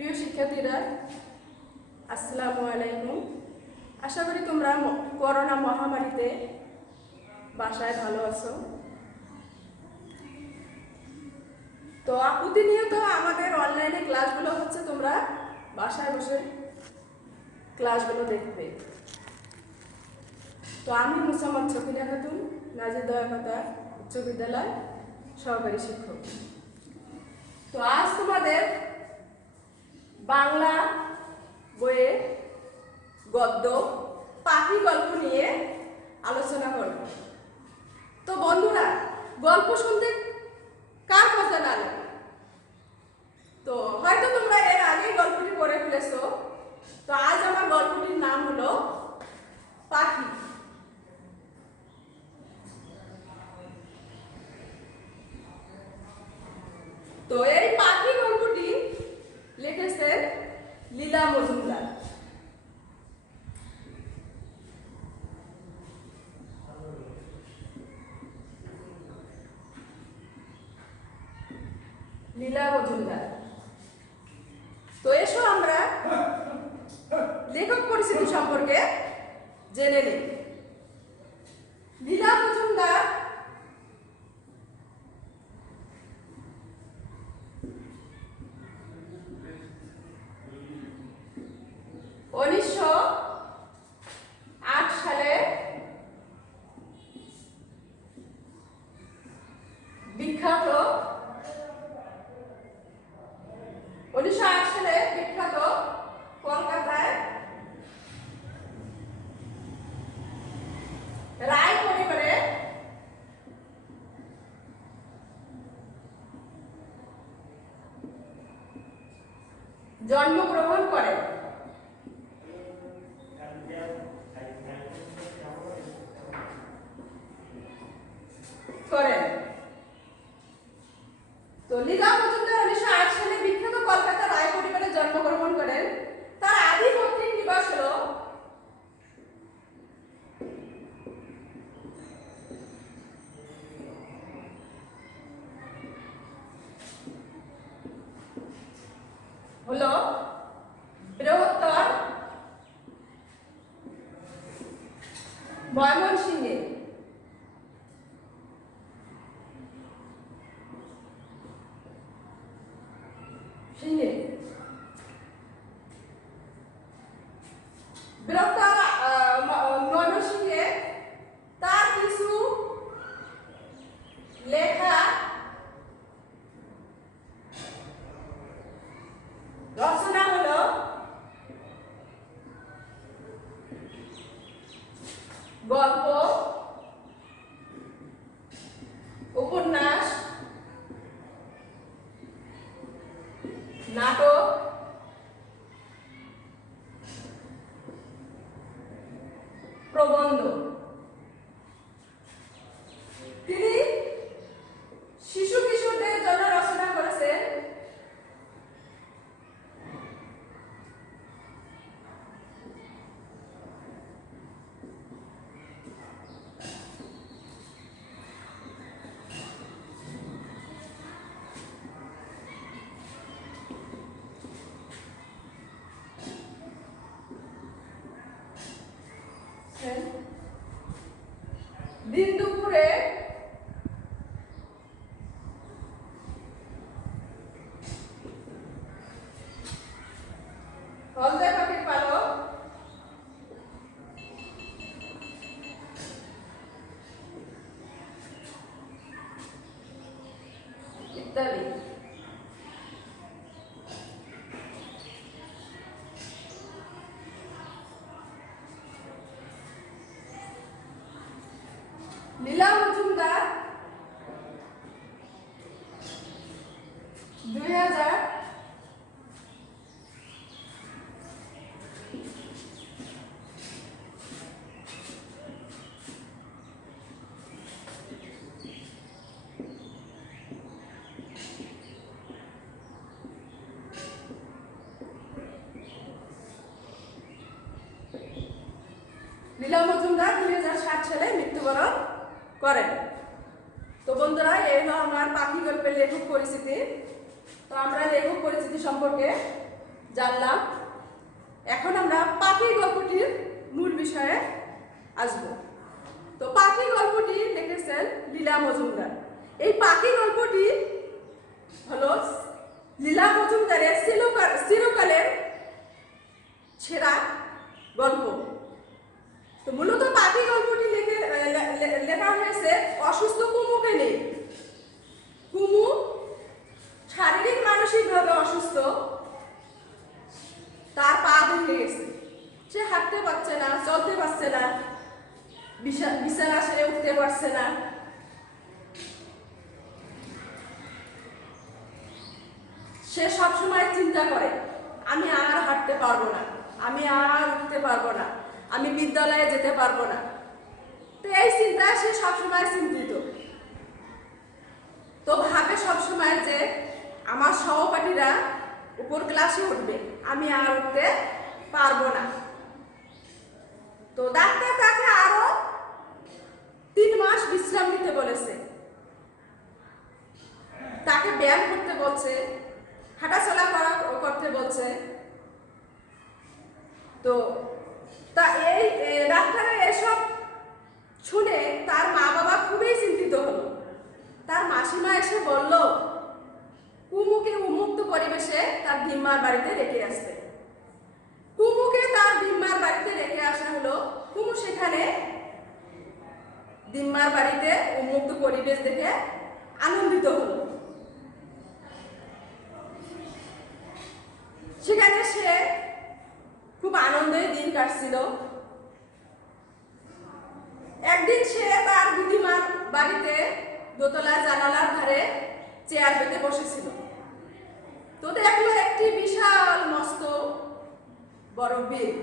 প্রিয় শিক্ষার্থীরা, আসসালামু আলাইকুম। আশা করি তোমরা করোনা মহামারীতে বাসায় ভালো আছো। তো প্রতিনিয়ত আমাদের অনলাইনে ক্লাসগুলো হচ্ছে, তোমরা বাসায় বসে ক্লাসগুলো দেখবে। তো আমি মুসাম্মদ ছকিনা খাতুন, নাজির দয়াপাতা উচ্চ বিদ্যালয় সহকারী শিক্ষক। তো আজ তোমাদের বাংলা বইয়ে গদ্য পাখি গল্প নিয়ে আলোচনা করব। তো বন্ধুরা, গল্প শুনতে কার মজা লাগে? তো হয়তো তোমরা এর আগেই গল্পটি পড়ে ফেলেছো। তো আজ আমার গল্পটির নাম হলো পাখি। তো এই পাখি গল্পটি লিখেছেন লীলা মজুমদার। লীলা মজুমদার। তো এসো আমরা লেখক পরিচিতি সম্পর্কে জেনে নিই। লীলা মজুমদার উনিশশো 8 সালে বিখ্যাত কলকাতায় রায় পরিবারে জন্মগ্রহণ করেন। তো লীলা মজুমদার 1908 সালে বিখ্যাত কলকাতা রায় পরিবারে জন্মগ্রহণ করেন। তার আদি পৈতৃক নিবাস হলো বৃহত্তর ময়মনসিংহে। ময়মনসিংহে তার কিছু লেখা রচনা হলো গল্প, উপন্যাস, নাটক, প্রবন্ধ। তিনি শিশু কিশোরদের জন্য রচনা করেছেন দিন দুপুরে, হলদে পাখির পালক, ইত্যাদি। লীলা মজুমদার 2000 লীলা মজুমদার 2007 সালে মৃত্যুবরণ করেন। তো বন্ধুরা, এই হলো আমার পাখি গল্পের লেখক পরিচিতি। তো আমরা লেখক পরিচিতি সম্পর্কে জানলাম। এখন আমরা পাখি গল্পটির মূল বিষয়ে আসব। তো পাখি গল্পটি লিখেছেন লীলা মজুমদার। এই পাখি গল্পটি হলো লীলা মজুমদারের চিরকালের সেরা গল্প। তো মূলত পাখি গল্পটি লেখা হয়েছে অসুস্থ কুমুকে নিয়ে। কুমু শারীরিক মানসিকভাবে অসুস্থ, তার পা ভেঙে গেছে, সে হাঁটতে পারছে না, চলতে পারছে না, বিছানা ছেড়ে উঠতে পারছে না। সে সবসময় চিন্তা করে, আমি আর হাঁটতে পারবো না, আমি আর উঠতে পারবো না, আমি বিদ্যালয়ে যেতে পারবো না। তো এই চিন্তায় সে সবসময় চিন্তিত। তো ভাবে সবসময় যে আমার সহপাঠীরা উপর ক্লাসে উঠবে, আমি আর উঠতে পারবো না। তো ডাক্তার তাকে আরো 3 মাস বিশ্রাম নিতে বলেছে, তাকে ব্যায়াম করতে বলছে, হাঁটাচলা করতে বলছে। তো এই ডাক্তারের এসব শুনে তার মা বাবা খুবই চিন্তিত হলো। তার মাসিমা এসে বলল কুমুকে উন্মুক্ত পরিবেশে তার দিম্মার বাড়িতে রেখে আসতে। কুমুকে তার দিম্মার বাড়িতে রেখে আসা হলো। কুমু সেখানে দিম্মার বাড়িতে উন্মুক্ত পরিবেশ দেখে আনন্দিত হলো। সেখানে সে খুব আনন্দে দিন কাটছিল। একদিন সে তার দিদিমার বাড়িতে দোতলার জানালার ধারে চেয়ার পেতে বসেছিল। তো দেখলো একটি বিশাল মস্ত বড় বিল,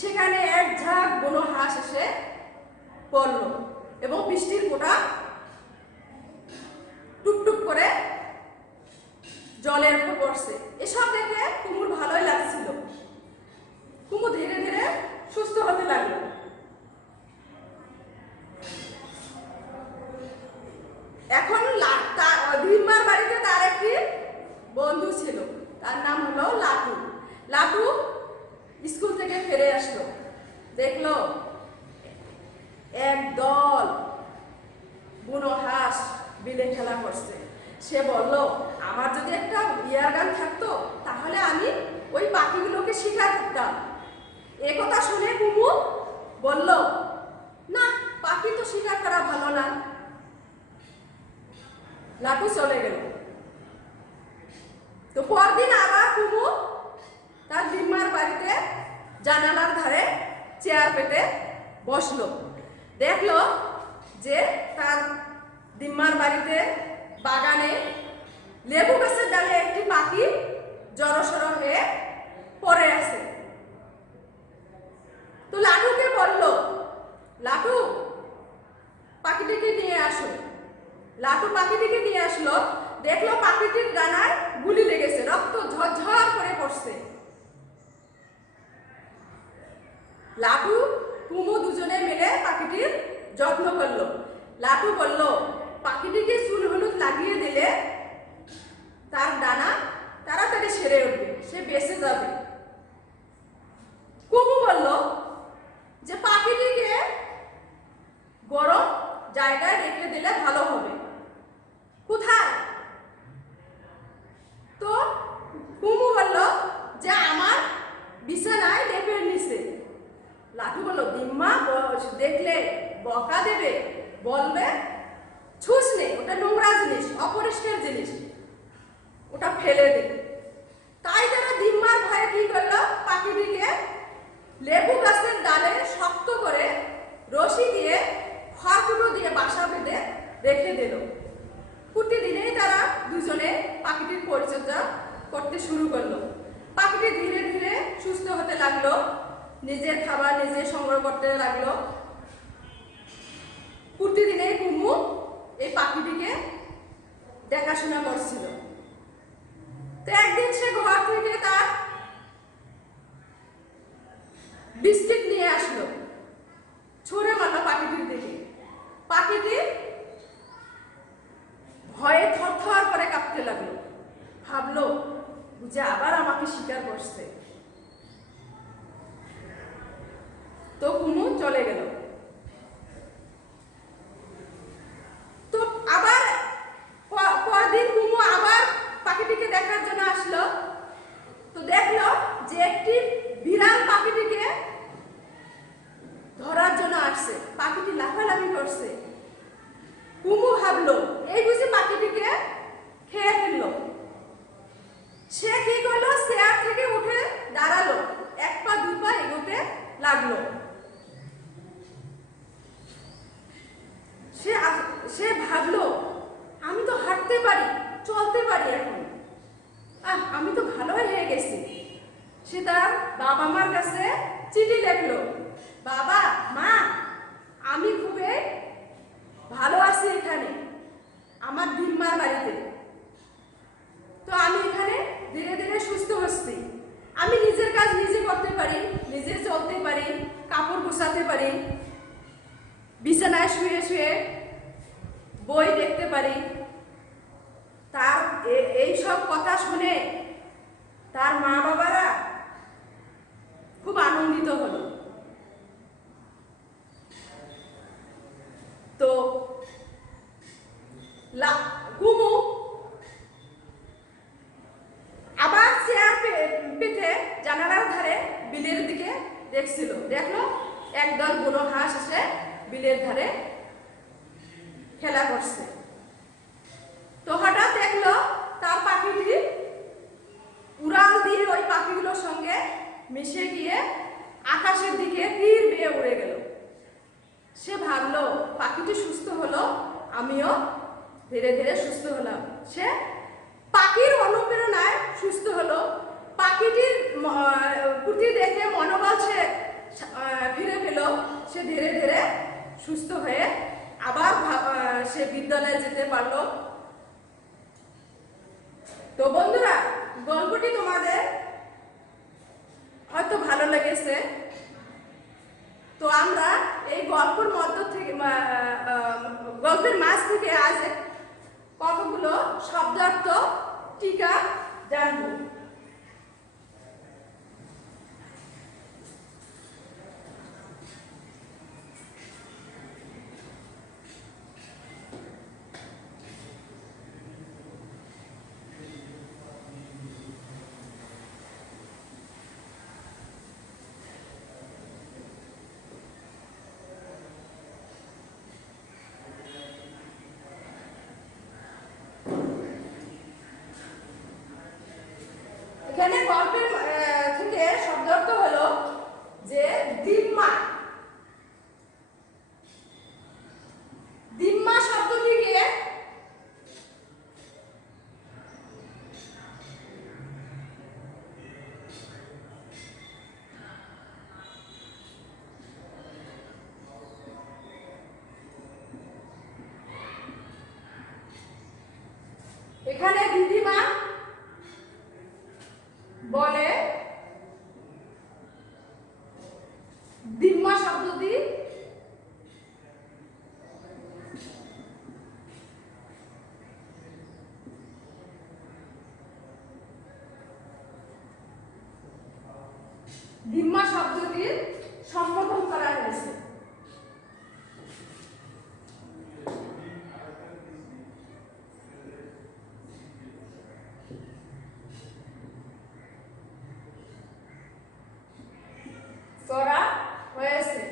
সেখানে এক ঝাঁক বুনো হাঁস এসে পড়ল এবং বৃষ্টির ফোঁটা টুকটুক করে জলের উপর পড়ছে। এসব দেখে কুমুর ভালোই লাগছিল। কুমু ধীরে ধীরে সুস্থ হতে লাগলো। এখন দিম্মার বাড়িতে তার একটি বন্ধু ছিল, তার নাম হলো লাটু। লাটু স্কুল থেকে ফিরে আসলো, দেখলো এক দল বুনো হাঁস বিলে খেলা করছে। সে বলল, আমার যদি একটা বিয়ার গান থাকতো তাহলে আমি ওই পাখিগুলোকে শিকার করতাম। একথা শুনে কুমু বলল, না, পাখি তো শিকার করা ভালো না। লাটু চলে গেল। তো পরদিন আবার কুমু তার দিম্মার বাড়িতে জানালার ধারে চেয়ার পেতে বসলো। দেখলো যে তার দিম্মার বাড়িতে বাগানে লেবু গাছের ডালে একটি পাখি জড়সড় হয়ে পড়ে আছে। তো লাটুকে বলল, লাটু পাখিটিকে নিয়ে আসো। লাটু পাখিটিকে নিয়ে আসলো। দেখলো পাখিটির ডানায় গুলি লেগেছে, রক্ত ঝরঝর করে পড়ছে। লাটু কুমু দুজনে মিলে পাখিটির যত্ন করলো। লাটু বলল, পাখিটিকে চুল হলুদ লাগিয়ে দিলে তার ডানা তাড়াতাড়ি সেরে উঠবে, সে বেঁচে যাবে। কুমু বলল যে পাখিটিকে গরম জায়গায় রেখে দিলে ভালো হবে। কোথায়? তো কুমু বলল যে আমার বিছানায় লেপের নিচে। লাটু বলল, দিম্মা দেখলে বকা দেবে, বলবে ছুঁস নে, ওটা নোংরা জিনিস, অপরিষ্কার জিনিস, ওটা ফেলে দে। তাই তারা দিম্মার ভয়ে কি করলো, পাখিটিকে লেবু গাছের ডালে শক্ত করে রশি দিয়ে খড়কুটো দিয়ে বাসা বেঁধে রেখে দিল। প্রতিদিনেই তারা দুজনে পাখিটির পরিচর্যা করতে শুরু করলো। পাখিটি ধীরে ধীরে সুস্থ হতে লাগলো, নিজের খাবার নিজে সংগ্রহ করতে লাগলো। প্রতিদিনেই কুমু এই পাখিটিকে দেখাশোনা করছিল। তো একদিন সে ঘর থেকে তার বিস্কিট নিয়ে আসলো, ছুঁড়ে মারল পাখিটির দিকে। পাখিটি ভয়ে থরথর করে কাঁপতে লাগলো। ভাবলো যে আবার আমাকে আমাকে স্বীকার করছে। তো কুমু চলে গেল। তো আবার পরদিন কুমু আবার পাখিটিকে দেখার জন্য আসলো। তো দেখলো যে একটি বিড়াল পাখিটিকে ধরার জন্য আসছে। পাখিটি লাফালাফি করছে। কুমু ভাবলো এই বুঝি পাখিটিকে খেয়ে ফেললো। সে কি করলো, চেয়ার থেকে উঠে দাঁড়ালো, এক পা দুই পা এগোতে লাগলো। সে ভাবলো আমি তো হাঁটতে পারি, চলতে পারি, এখন আমি তো ভালো হয়ে গেছি। সে তার বাবা মার কাছে চিঠি লিখলো, বাবা মা আমি খুবই ভালো আছি এখানে আমার দিম্মার বাড়িতে। তো আমি এখানে ধীরে ধীরে সুস্থ হচ্ছি। আমি নিজের কাজ নিজে করতে পারি, নিজে চলতে পারি, কাপড় গোছাতে পারি, বিছানায় শুয়ে শুয়ে বই দেখতে পারি। তার এই সব কথা শুনে তার মা বাবারা খুব আনন্দিত হলো। তো কুমু আবার চেয়ার পেতে জানালার ধারে বিলের দিকে দেখছিল। দেখলো একদল বুনো হাঁস এসে বিলের ধারে খেলা করছে। তো হঠাৎ দেখলো তার পাখিটি উড়াল দিয়ে ওই পাখিগুলোর সঙ্গে মিশে গিয়ে আকাশের দিকে তীর বেয়ে উড়ে গেল। সে ভাবলো পাখিটি সুস্থ হলো, আমিও ধীরে ধীরে সুস্থ হলাম। সে পাখির অনুপ্রেরণায় সুস্থ হলো। পাখিটির প্রতি দেখে মনোবল সে ফিরে পেল। সে ধীরে ধীরে সুস্থ হয়ে আবার সে বিদ্যালয়ে যেতে পারলো। তো বন্ধুরা, গল্পটি তোমাদের হয়তো ভালো লেগেছে। তো আমরা এই গল্পের মধ্য থেকে গল্পের মাঝ থেকে আজ কতগুলো শব্দার্থ টিকা জানবো। এখানে গল্পের থেকে শব্দার্থ হলো যে দিম্মা। দিম্মা শব্দটিকে এখানে দিদিমা বলে দিম্মা শব্দটি দিম্মা শব্দটির সম্বোধন করা হয়েছে। করা হয়েছে।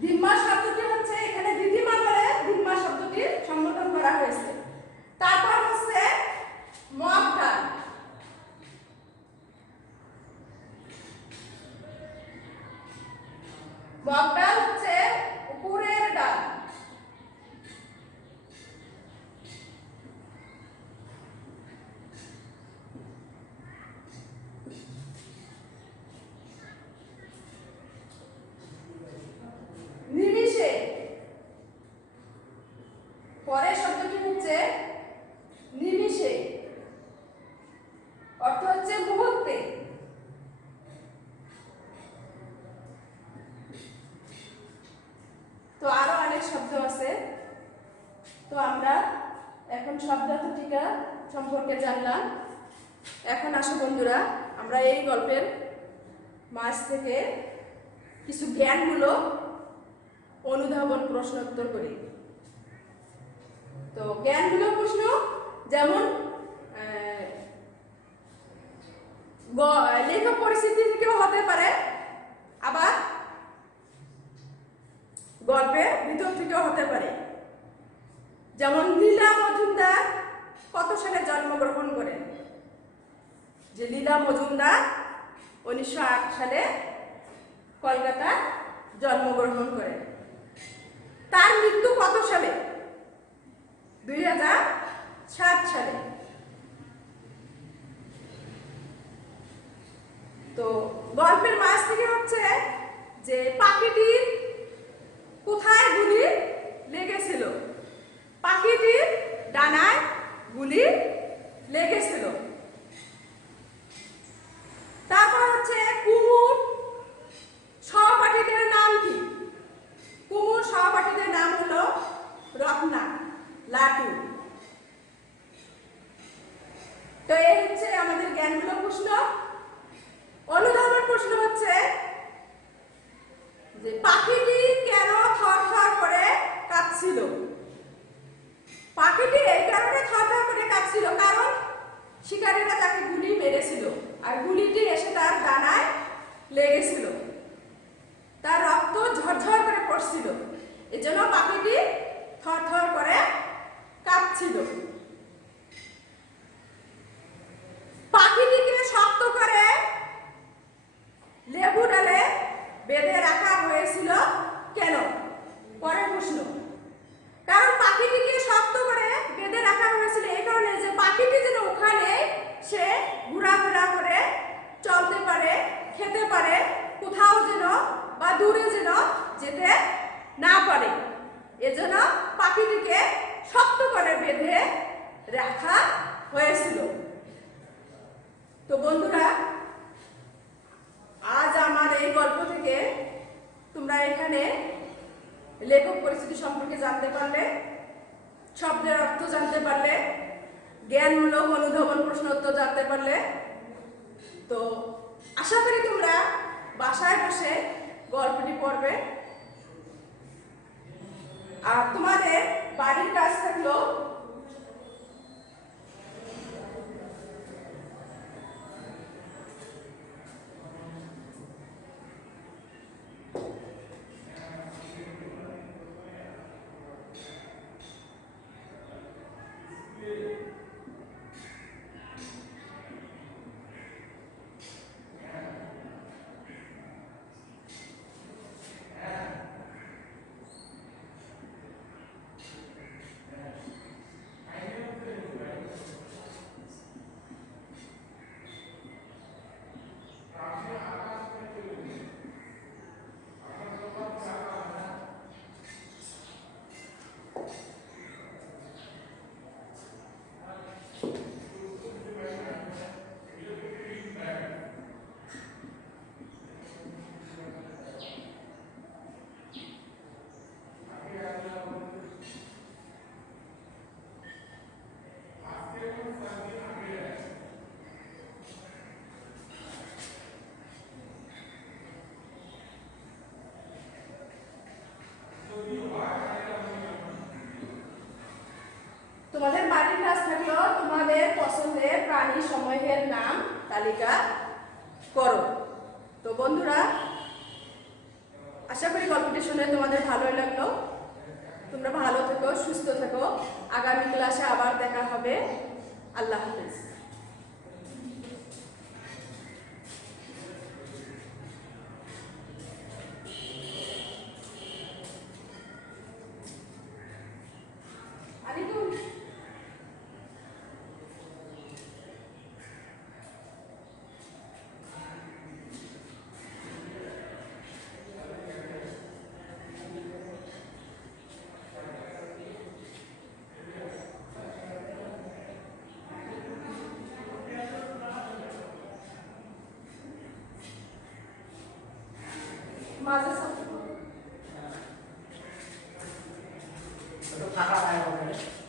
দিম্মা শব্দটি হচ্ছে এখানে দিদিমা বলে দিম্মা শব্দটির সম্বোধন করা হয়েছে। তারপর হচ্ছে মগ ডাল। মগ ডাল হচ্ছে উপরের ডাল। শব্দ আছে। তো আমরা এখন শব্দার্থটিকা সম্পর্কে জানলাম। এখন আসো বন্ধুরা, আমরা এই গল্পের মাঝ থেকে কিছু জ্ঞানমূলক অনুধাবন প্রশ্নোত্তর করি। তো জ্ঞানমূলক প্রশ্ন যেমন লেখক পরিস্থিতি থেকেও হতে পারে, আবার গল্পের ভিতর থেকেও হতে পারে। যেমন লীলা মজুমদার কত সালে জন্মগ্রহণ করেন? যে লীলা মজুমদার 1908 সালে কলকাতায় জন্মগ্রহণ করেন। তার মৃত্যু কত সালে? 2007 সালে। তো গল্পের মাঝ থেকে হচ্ছে যে পাখিটির কোথায় গুলি লেগেছিল? পাখিটির ডানায় গুলি লেগেছিল। তারপর হচ্ছে কুমুর সহপাঠীদের নাম কি? কুমুর সহপাঠীদের নাম হলো রত্না, লাটু। তো এই হচ্ছে আমাদের জ্ঞানমূলক প্রশ্ন। অনুধাবন প্রশ্ন হচ্ছে যে পাখিটি কেন থরথর করে কাঁপছিল? পাখিটি এই কারণে থরথর করে কাঁপছিল কারণ শিকারীরা তাকে গুলি মেরেছিল, আর গুলিটি এসে তার ডানায় লেগেছিল, তার রক্ত ঝরঝর করে পড়ছিল, এজন্য পাখিটি থরথর করে কাঁপছিল। পাখিটিকে শক্ত করে লেবু ডালে বেঁধে রাখা হয়েছিল কেন? পরের প্রশ্ন। কারণ পাখিটিকে শক্ত করে বেঁধে রাখা হয়েছিল এই কারণে যে পাখিটি যেন ওখানে সে ঘোরাফেরা করে চলতে পারে, খেতে পারে, কোথাও যেন বা দূরে যেন যেতে না পারে, এজন্য পাখিটিকে শক্ত করে বেঁধে রাখা হয়েছিল। তো বন্ধুরা, আজ আমার এই গল্প থেকে তোমরা এখানে লেখক পরিস্থিতি সম্পর্কে জানতে পারলে, শব্দের অর্থ জানতে পারলে, জ্ঞানমূলক অনুধাবন প্রশ্ন উত্তর জানতে পারলে। তো আশা করি তোমরা বাসায় বসে গল্পটি পড়বে। আর তোমাদের বাড়ির কাজ থাকলো তোমাদের বাড়ির কাজ থাকলো তোমাদের পছন্দের প্রাণী সমূহের নাম তালিকা করো। তো বন্ধুরা, আশা করি গল্পটি শুনে তোমাদের ভালোই লাগলো। তোমরা ভালো থেকো, সুস্থ থেকো। আগামী ক্লাসে আবার দেখা হবে। আল্লাহ হাফেজ। माझं একটু ফাঁকা পায় হবে